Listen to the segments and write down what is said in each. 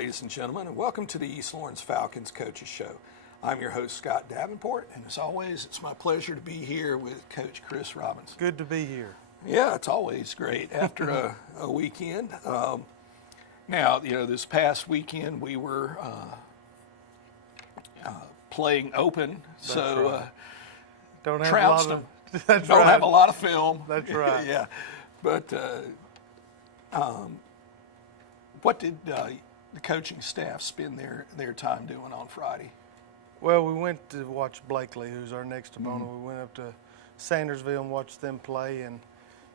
ladies and gentlemen, and welcome to the East Lawrence Falcons Coaches Show. I'm your host, Scott Davenport, and as always, it's my pleasure to be here with Coach Chris Robinson. Good to be here. Yeah, it's always great after a weekend. Now, this past weekend we were playing open, That's so right. Don't have trounced a lot them. of. That's Don't right. have a lot of film. That's right. Yeah, but what did the coaching staff spend their time doing on Friday? Well, we went to watch Blakely, who's our next opponent. We went up to Sandersville and watched them play, and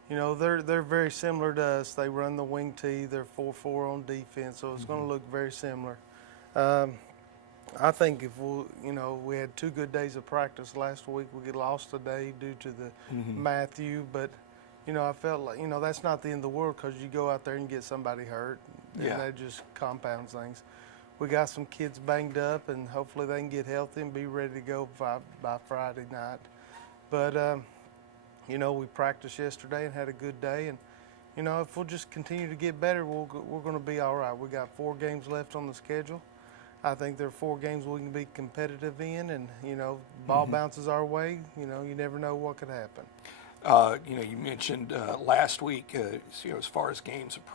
they're very similar to us. They run the wing tee. They're 4-4 on defense, so it's going to look very similar. I think if we had 2 good days of practice last week. We lost a day due to the Matthew, but I felt like that's not the end of the world because you go out there and get somebody hurt, and that just compounds things. We got some kids banged up, and hopefully they can get healthy and be ready to go by Friday night. But we practiced yesterday and had a good day, and if we'll just continue to get better, we're going to be all right. We got 4 games left on the schedule. I think there are 4 games we can be competitive in, and ball bounces our way. You never know what could happen. You mentioned last week, as far as days of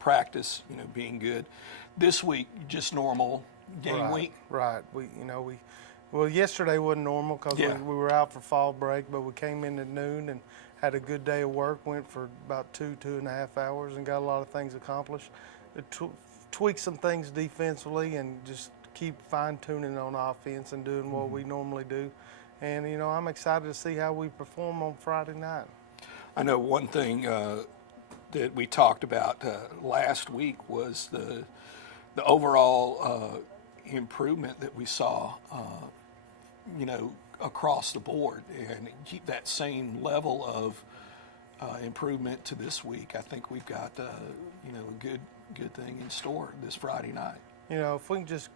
practice, being good. This week, just normal game week. Right. Well, yesterday wasn't normal because we were out for fall break, but we came in at noon and had a good day of work. Went for about 2.5 hours and got a lot of things accomplished. Tweak some things defensively and just keep fine-tuning on offense and doing what we normally do. And, I'm excited to see how we perform on Friday night. I know one thing that we talked about last week was the overall improvement that we saw, across the board, and keep that same level of improvement to this week. I think we've got, a good thing in store this Friday night. If we can just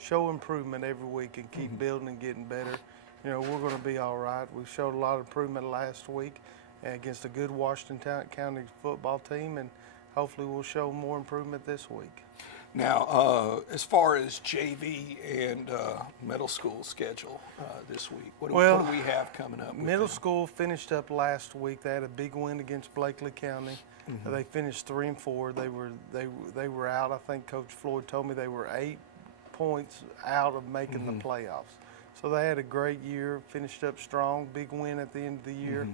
show improvement every week and keep building and getting better, we're going to be all right. We showed a lot of improvement last week against a good Washington County football team, and hopefully we'll show more improvement this week. Now, as far as JV and middle school schedule this week, what do we have coming up? Middle school finished up last week. They had a big win against Blakely County. They finished 3-4. They were out. I think Coach Floyd told me they were 8 points out of making the playoffs. So they had a great year, finished up strong, big win at the end of the year.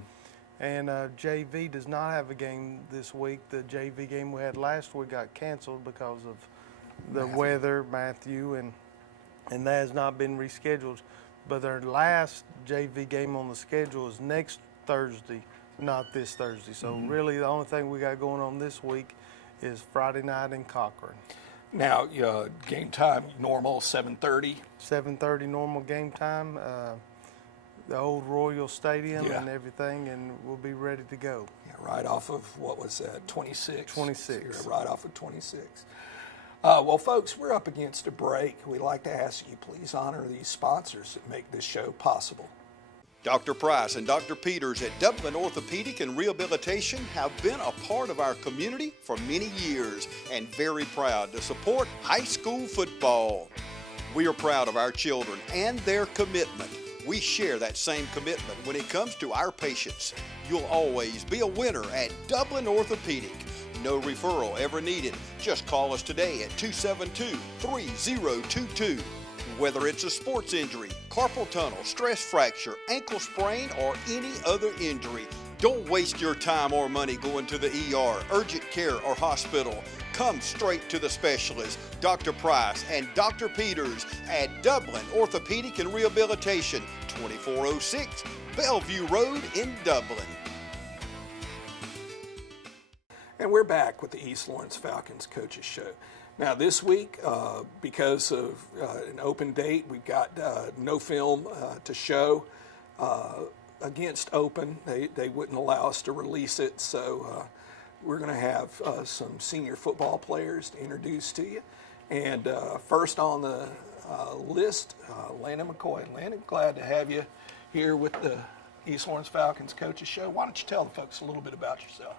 And JV does not have a game this week. The JV game we had last week got canceled because of the weather, Matthew, and that has not been rescheduled. But their last JV game on the schedule is next Thursday, not this Thursday. So really the only thing we got going on this week is Friday night in Cochran. Now, game time normal 7:30. 7:30 normal game time. The old Royal Stadium and everything, and we'll be ready to go. Yeah, right off of, what was that, 26? 26. So right off of 26. Well, folks, we're up against a break. We'd like to ask you, please honor these sponsors that make this show possible. Dr. Price and Dr. Peters at Dublin Orthopedic and Rehabilitation have been a part of our community for many years and very proud to support high school football. We are proud of our children and their commitment. We share that same commitment when it comes to our patients. You'll always be a winner at Dublin Orthopedic. No referral ever needed. Just call us today at 272-3022. Whether it's a sports injury, carpal tunnel, stress fracture, ankle sprain, or any other injury, don't waste your time or money going to the ER, urgent care, or hospital. Come straight to the specialist, Dr. Price and Dr. Peters at Dublin Orthopedic and Rehabilitation, 2406 Bellevue Road in Dublin. And we're back with the East Lawrence Falcons Coaches Show. Now this week, because of an open date, we've got no film to show against open. They wouldn't allow us to release it, so we're going to have some senior football players to introduce to you. And first on the list, Lena McCoy. Lena, glad to have you here with the East Lawrence Falcons Coaches Show. Why don't you tell the folks a little bit about yourself?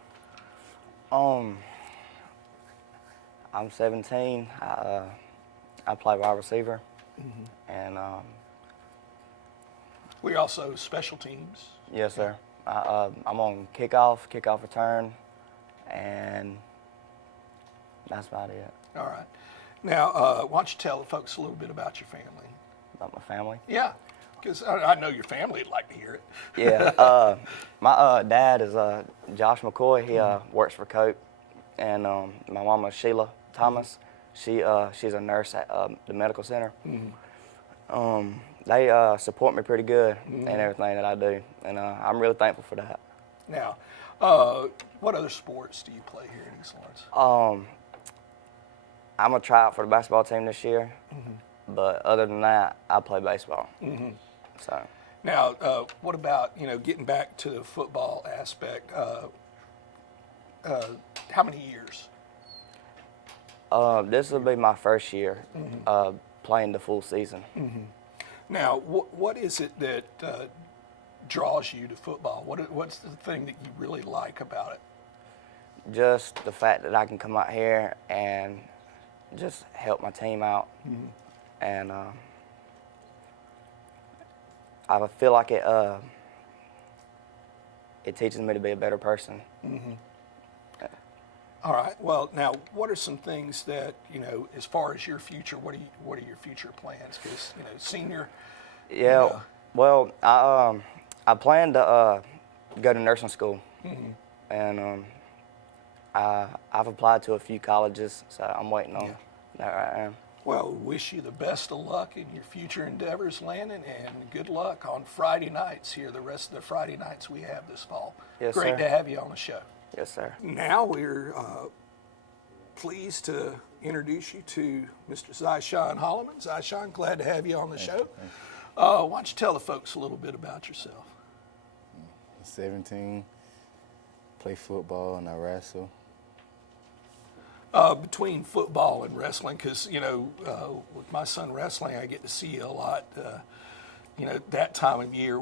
I'm 17. I play wide receiver, and We also special teams. yes, sir. I'm on kickoff return, and that's about it. All right. Now, why don't you tell the folks a little bit about your family? About my family. Yeah, because I know your family would like to hear it. Yeah. My dad is Josh McCoy. He works for Coke, and my mama Sheila Thomas. She's a nurse at the medical center. They support me pretty good in everything that I do, and I'm really thankful for that. Now, what other sports do you play here in East Lawrence? I'm gonna try out for the basketball team this year, but other than that, I play baseball. So Now, what about getting back to the football aspect? How many years? this will be my first year playing the full season. Now, what is it that draws you to football? What's the thing that you really like about it? Just the fact that I can come out here and just help my team out, and I feel like it teaches me to be a better person. All right. Well, now, what are some things that as far as your future? What are your future plans? Because senior. Yeah. Well, I plan to go to nursing school, and I've applied to a few colleges, so I'm waiting on that right now. Well, wish you the best of luck in your future endeavors, Landon, and good luck on Friday nights here. The rest of the Friday nights we have this fall. Yes, Great sir. to have you on the show. Yes, sir. Now we're pleased to introduce you to Mr. Zyshawn Holloman. Zyshawn, glad to have you on the show. Why don't you tell the folks a little bit about yourself? 17, play football and I wrestle. Between football and wrestling, because with my son wrestling, I get to see you a lot. That time of year.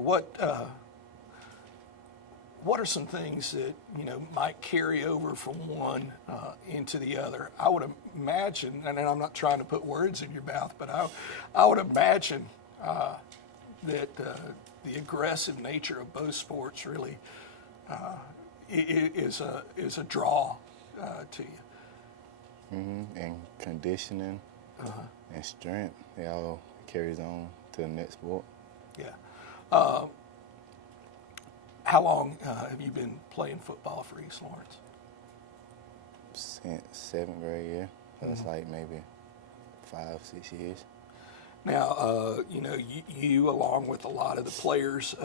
What are some things that might carry over from one into the other? I would imagine, and I'm not trying to put words in your mouth, but I would imagine that the aggressive nature of both sports really is a draw to you. And conditioning and strength, it all carries on to the next sport. Yeah. How long have you been playing football for East Lawrence? Since 7th grade year, that's like maybe 5-6 years. Now, you along with a lot of the players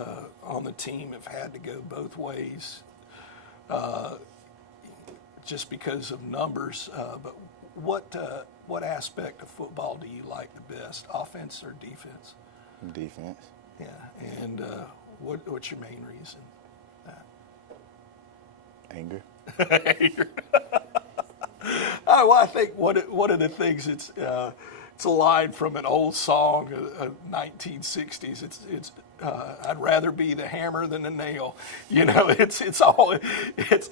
on the team have had to go both ways just because of numbers. But what aspect of football do you like the best, offense or defense? Defense. Yeah, and what's your main reason? Anger. Well, I think one of the things it's a line from an old song, 1960s. It's I'd rather be the hammer than the nail. It's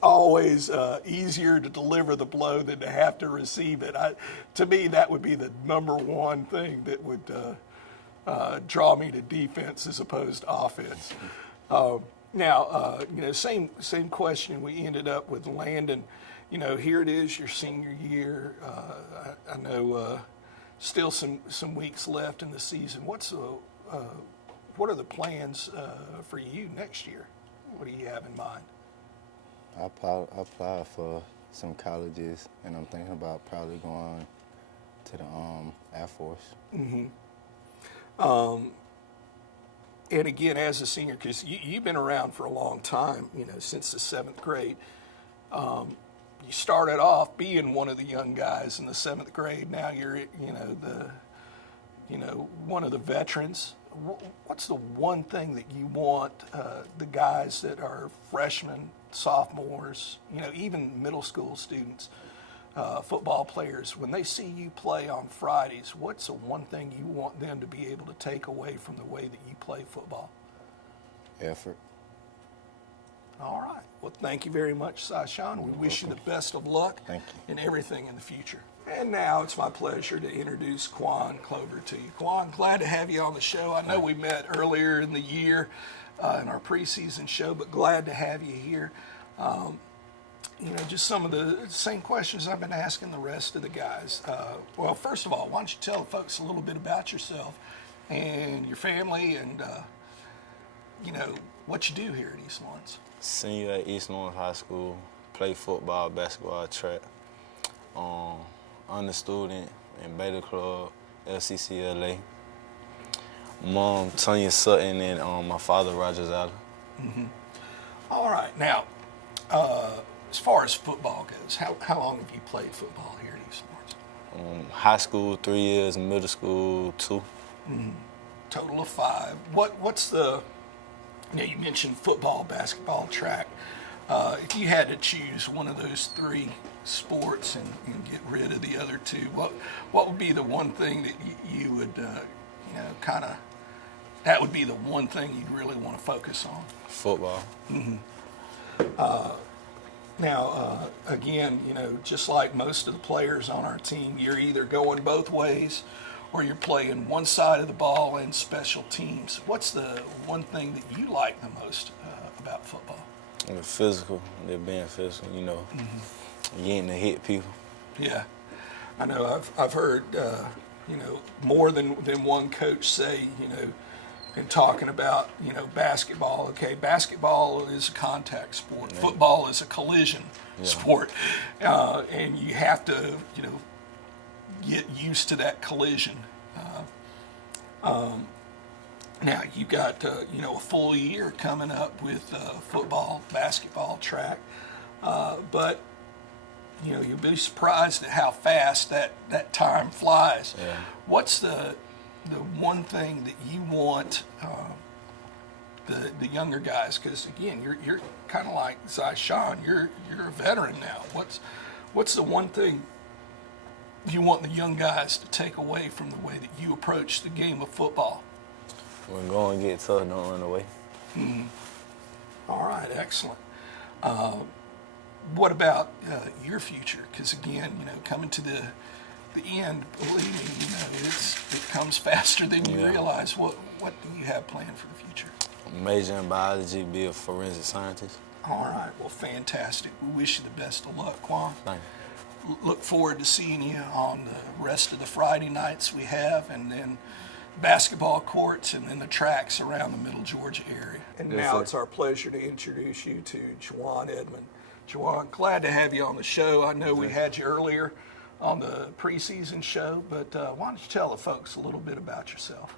always easier to deliver the blow than to have to receive it. To me, that would be the number one thing that would draw me to defense as opposed to offense. Now, same question. We ended up with Landon. Here it is, your senior year. I know still some weeks left in the season. What are the plans for you next year? What do you have in mind? I applied for some colleges, and I'm thinking about probably going to the Air Force. And again, as a senior, because you've been around for a long time, since the 7th grade. You started off being one of the young guys in the 7th grade. Now you're, one of the veterans. What's the one thing that you want the guys that are freshmen, sophomores, even middle school students, football players, when they see you play on Fridays, what's the one thing you want them to be able to take away from the way that you play football? Effort. All right. Well, thank you very much, Zyshawn. We wish you the best of luck Thank you. in everything in the future. And now it's my pleasure to introduce Kwon Clover to you. Kwon, glad to have you on the show. I know we met earlier in the year in our preseason show, but glad to have you here. Just some of the same questions I've been asking the rest of the guys. Well, first of all, why don't you tell the folks a little bit about yourself and your family and, what you do here at East Lawrence. Senior at East Lawrence High School, play football, basketball, track. Under student in Beta Club, LCCLA. Mom, Tanya Sutton, and my father, Roger Zala. Mm-hmm. All right. Now, as far as football goes, how long have you played football here at East Lawrence? High school, 3 years, middle school, 2. Mm-hmm. Total of 5. What's the, you mentioned football, basketball, track. If you had to choose one of those 3 sports and get rid of the other 2, what would be the one thing that you would, that would be the one thing you'd really want to focus on? Football. Mm-hmm. Now, again, just like most of the players on our team, you're either going both ways or you're playing one side of the ball in special teams. What's the one thing that you like the most about football? The physical, they're being physical, Mm-hmm. getting to hit people. Yeah, I know. I've heard, more than one coach say, in talking about, basketball. Okay, basketball is a contact sport. Yeah. Football is a collision sport, and you have to, get used to that collision. Now you got, a full year coming up with football, basketball, track, but you'll be surprised at how fast that time flies. Yeah. What's the one thing that you want the younger guys? Because again, you're kind of like Zyshawn. You're a veteran now. What's the one thing you want the young guys to take away from the way that you approach the game of football? When going to get tough, don't run away. Mm-hmm. All right, excellent. What about your future? Because again, coming to the end, believe me, it comes faster than you realize. What do you have planned for the future? Major in biology, be a forensic scientist. All right, well, fantastic. We wish you the best of luck, Kwon. Thank you. Look forward to seeing you on the rest of the Friday nights we have, and then basketball courts, and then the tracks around the Middle Georgia area. And Yes, now sir. it's our pleasure to introduce you to Jawan Edmund. Jawan, glad to have you on the show. I know we had you earlier on the preseason show, but why don't you tell the folks a little bit about yourself?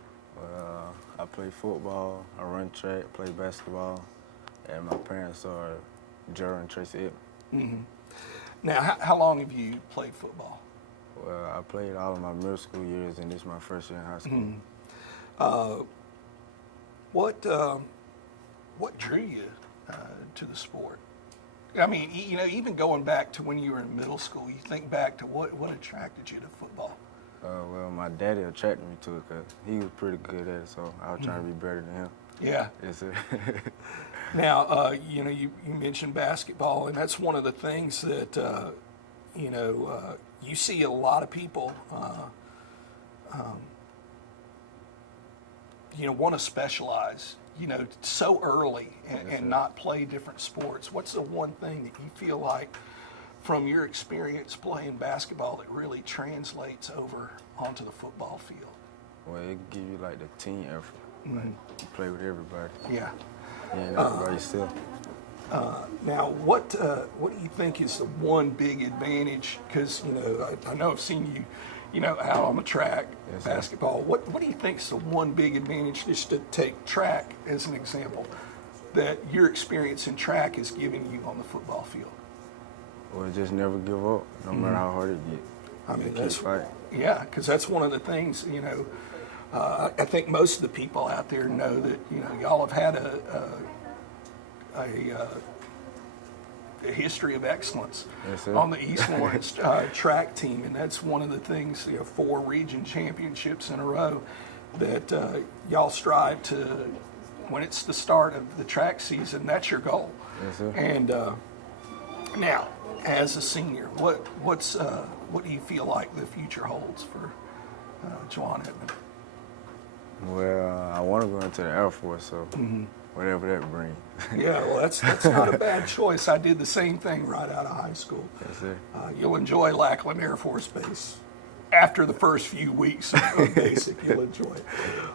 I play football, I run track, play basketball, and my parents are Jerry and Tracy Edmund. Mm-hmm. Now, how long have you played football? Well, I played all of my middle school years, and this is my first year in high school. Mm-hmm. What drew you to the sport? I mean, even going back to when you were in middle school, you think back to what attracted you to football? Well, my daddy attracted me to it because he was pretty good at it, so I was trying to be better than him. Yeah. Yes, sir. Now, you mentioned basketball, and that's one of the things that, you see a lot of people, want to specialize, so early and not play different sports. What's the one thing that you feel like from your experience playing basketball that really translates over onto the football field? Well, it give you like the team effort. Mm-hmm. Like, you play with everybody. Yeah. You ain't got by yourself. Now, what do you think is the one big advantage? Because I know I've seen you, out on the track, Yes, sir. basketball. What do you think is the one big advantage? Just to take track as an example, that your experience in track is giving you on the football field. Well, just never give up, no matter how hard it gets. I mean, Keep that's fighting. yeah, because that's one of the things. I think most of the people out there know that y'all have had a history of excellence Yes, sir. on the East Lawrence track team, and that's one of the things. 4 region championships in a row that y'all strive to. When it's the start of the track season, that's your goal. Yes, sir. And Now, as a senior, what do you feel like the future holds for Jawan Edmund? Well, I want to go into the Air Force, so whatever that brings. Yeah, well, that's not a bad choice. I did the same thing right out of high school. Yes, sir. You'll enjoy Lackland Air Force Base. After the first few weeks of basic, you'll enjoy it.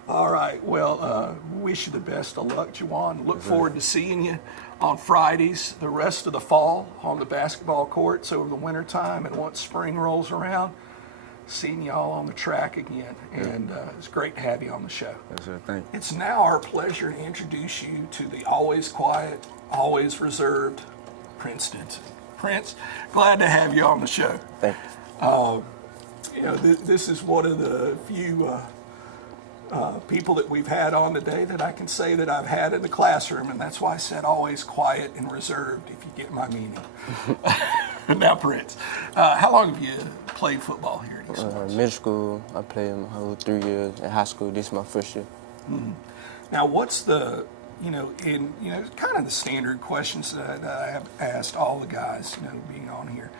All right, well, wish you the best of luck, Jawan. Look forward to seeing you on Fridays, the rest of the fall on the basketball courts over the wintertime, and once spring rolls around, seeing y'all on the track again. And it's great to have you on the show. Yes, sir. Thank you. It's now our pleasure to introduce you to the always quiet, always reserved Prince Stinson. Prince, glad to have you on the show. Thank you. You know, this is one of the few people that we've had on today that I can say that I've had in the classroom, and that's why I said always quiet and reserved, if you get my meaning. Now, Prince, how long have you played football here at East Lawrence? Middle school, I played my whole 3 years. In high school, this is my first year. Now, what's the, kind of the standard questions that I have asked all the guys, being on here.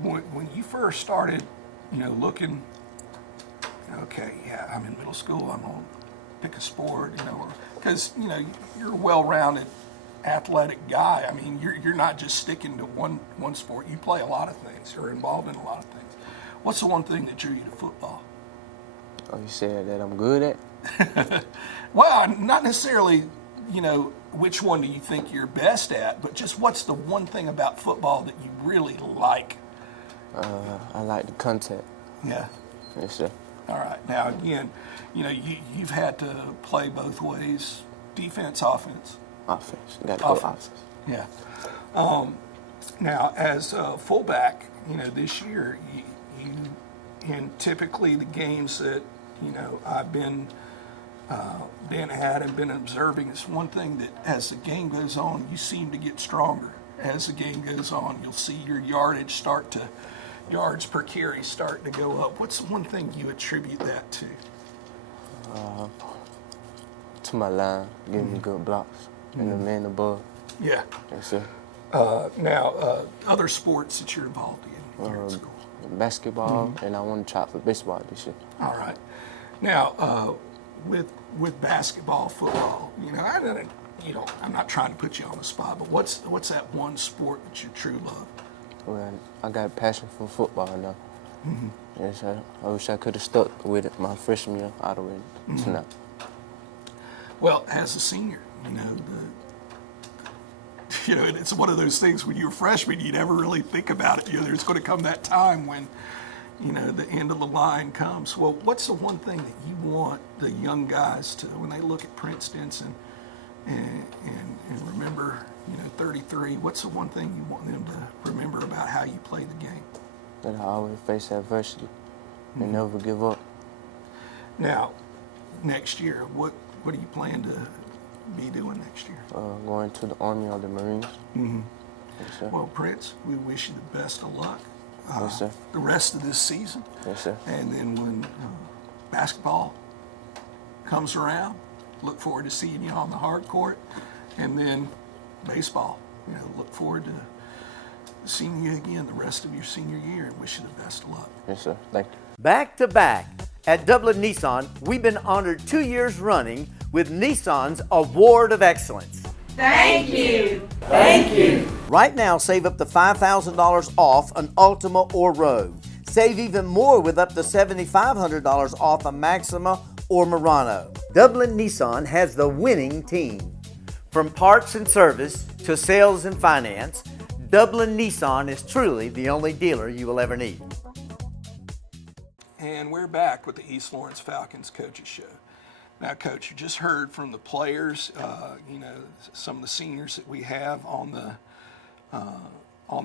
When you first started, looking, okay, yeah, I'm in middle school, I'm going to pick a sport, because, you're a well-rounded athletic guy. I mean, you're not just sticking to one sport. You play a lot of things. You're involved in a lot of things. What's the one thing that drew you to football? Oh, you said that I'm good at? Well, not necessarily, which one do you think you're best at, but just what's the one thing about football that you really like? I like the contact. Yeah. Yes, sir. All right. Now, again, you've had to play both ways, defense, offense. Offense. Got to go offense. Yeah. Now, as a fullback, this year, and typically the games that, I've been at and been observing, is one thing that as the game goes on, you seem to get stronger. As the game goes on, you'll see your yards per carry starting to go up. What's the one thing you attribute that to? To my line, giving me good blocks. And the man above. Yeah. Yes, sir. Now, other sports that you're involved in here at school? Basketball, and I want to try for baseball this year. All right. Now, with basketball, football, I'm not trying to put you on the spot, but what's that one sport that you true love? Well, I got a passion for football now. Yes, sir. I wish I could have stuck with it my freshman year out of it tonight. Well, as a senior, it's one of those things when you're a freshman, you never really think about it. There's going to come that time when, the end of the line comes. Well, what's the one thing that you want the young guys to, when they look at Prince Stinson and remember, 33, what's the one thing you want them to remember about how you play the game? That I always face adversity and never give up. Now, next year, what do you plan to be doing next year? Going to the Army or the Marines. Yes, sir. Well, Prince, we wish you the best of luck. Yes, sir. The rest of this season. Yes, sir. And then when basketball comes around, look forward to seeing you on the hard court. And then baseball, look forward to seeing you again the rest of your senior year, and wish you the best of luck. Yes, sir. Thank you. Back to back, at Dublin Nissan, we've been honored 2 years running with Nissan's Award of Excellence. Thank you. Thank you. Right now, save up to $5,000 off an Altima or Rogue. Save even more with up to $7,500 off a Maxima or Murano. Dublin Nissan has the winning team. From parts and service to sales and finance, Dublin Nissan is truly the only dealer you will ever need. And we're back with the East Lawrence Falcons Coaches Show. Now, Coach, you just heard from the players, some of the seniors that we have on the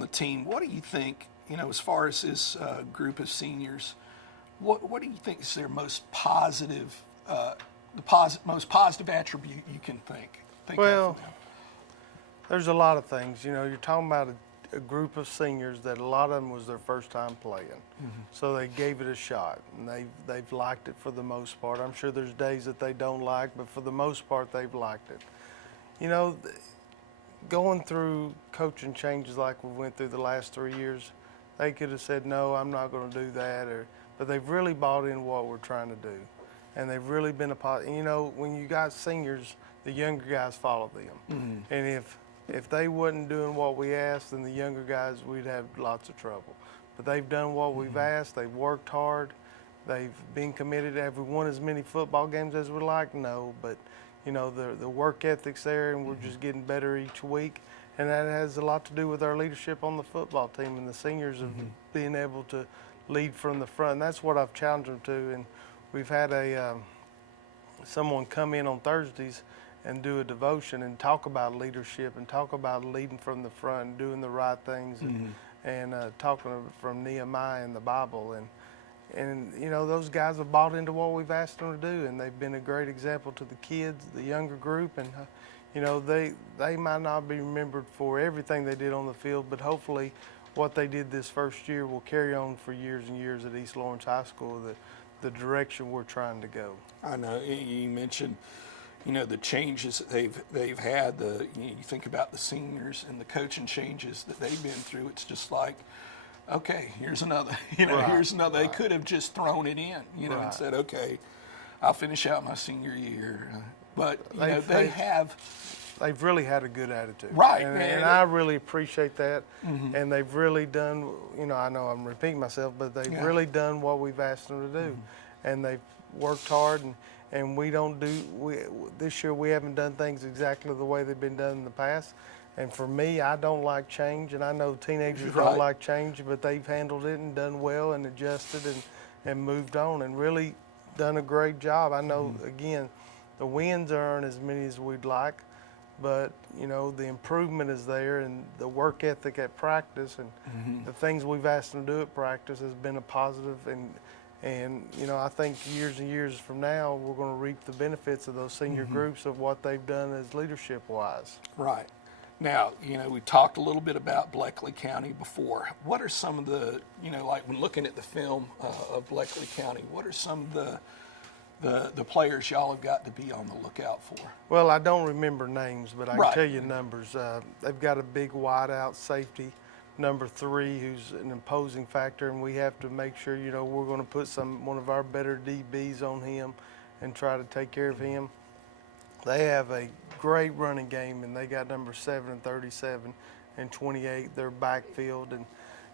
team. What do you think, as far as this group of seniors, what do you think is their most positive, most positive attribute you can think Well, of for them? there's a lot of things. You're talking about a group of seniors that a lot of them was their first time playing. So they gave it a shot, and they've liked it for the most part. I'm sure there's days that they don't like, but for the most part, they've liked it. going through coaching changes like we went through the last 3 years, they could have said, no, I'm not going to do that, but they've really bought in what we're trying to do. And they've really been a part. You know, when you got seniors, the younger guys follow them. And if they wasn't doing what we asked, then the younger guys, we'd have lots of trouble. But they've done what we've asked. They've worked hard. They've been committed. Have we won as many football games as we like? No, but you know, the work ethic's there, and we're just getting better each week. And that has a lot to do with our leadership on the football team and the seniors of being able to lead from the front. And that's what I've challenged them to. And we've had someone come in on Thursdays and do a devotion and talk about leadership and talk about leading from the front and doing the right things and talking from Nehemiah in the Bible. And you know, those guys have bought into what we've asked them to do, and they've been a great example to the kids, the younger group. And you know, they might not be remembered for everything they did on the field, but hopefully what they did this first year will carry on for years and years at East Lawrence High School, the direction we're trying to go. I know you mentioned, you know, the changes that they've had. You think about the seniors and the coaching changes that they've been through. It's just like, okay, here's another. You know, here's another. They could have just thrown it in, you know, and said, okay, I'll finish out my senior year. But you know, they have. They've really had a good attitude. Right. And I really appreciate that. And they've really done, you know, I know I'm repeating myself, but they've really done what we've asked them to do. And they've worked hard, and this year we haven't done things exactly the way they've been done in the past. And for me, I don't like change, and I know teenagers don't like change, but they've handled it and done well and adjusted and moved on and really done a great job. I know, again, the wins aren't as many as we'd like, but you know, the improvement is there, and the work ethic at practice and the things we've asked them to do at practice has been a positive. And you know, I think years and years from now, we're going to reap the benefits of those senior groups of what they've done as leadership-wise. Right. Now, you know, we talked a little bit about Bleckley County before. What are some of the, you know, like when looking at the film of Bleckley County, what are some of the players y'all have got to be on the lookout for? Well, I don't remember names, but I can tell you numbers. They've got a big wideout safety, number 3, who's an imposing factor, and we have to make sure, you know, we're going to put one of our better DBs on him and try to take care of him. They have a great running game, and they got number 7 and 37 and 28. Their backfield,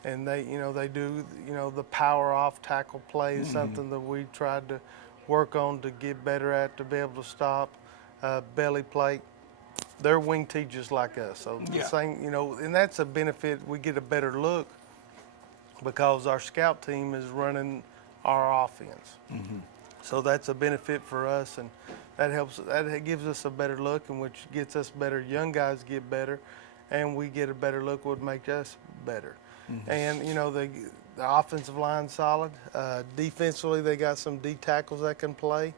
and they, you know, they do, you know, the power off tackle play is something that we tried to work on to get better at, to be able to stop belly plate. They're wing T just like us, so the same, you know, and that's a benefit. We get a better look because our scout team is running our offense. So that's a benefit for us, and that helps. That gives us a better look, and which gets us better. Young guys get better, and we get a better look. Would make us better. And you know, the offensive line's solid. Defensively, they got some D tackles that can play.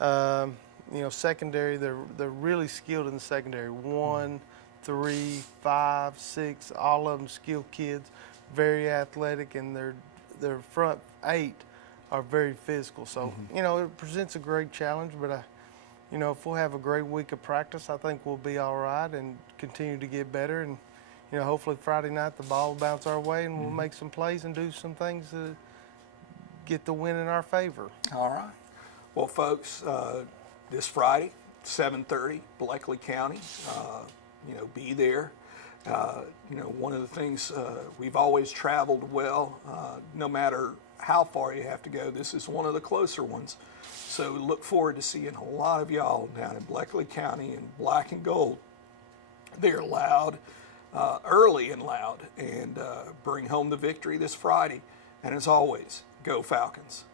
You know, secondary, they're really skilled in the secondary. 1, 3, 5, 6, all of them skilled kids, very athletic, and their front 8 are very physical. So, you know, it presents a great challenge, but you know, if we'll have a great week of practice, I think we'll be all right and continue to get better. And, you know, hopefully Friday night the ball will bounce our way, and we'll make some plays and do some things to get the win in our favor. All right. Well, folks, this Friday, 7:30, Bleckley County, you know, be there. You know, one of the things, we've always traveled well, no matter how far you have to go. This is one of the closer ones. So look forward to seeing a lot of y'all down in Bleckley County in black and gold. They're loud, early and loud, and bring home the victory this Friday. And as always, go Falcons.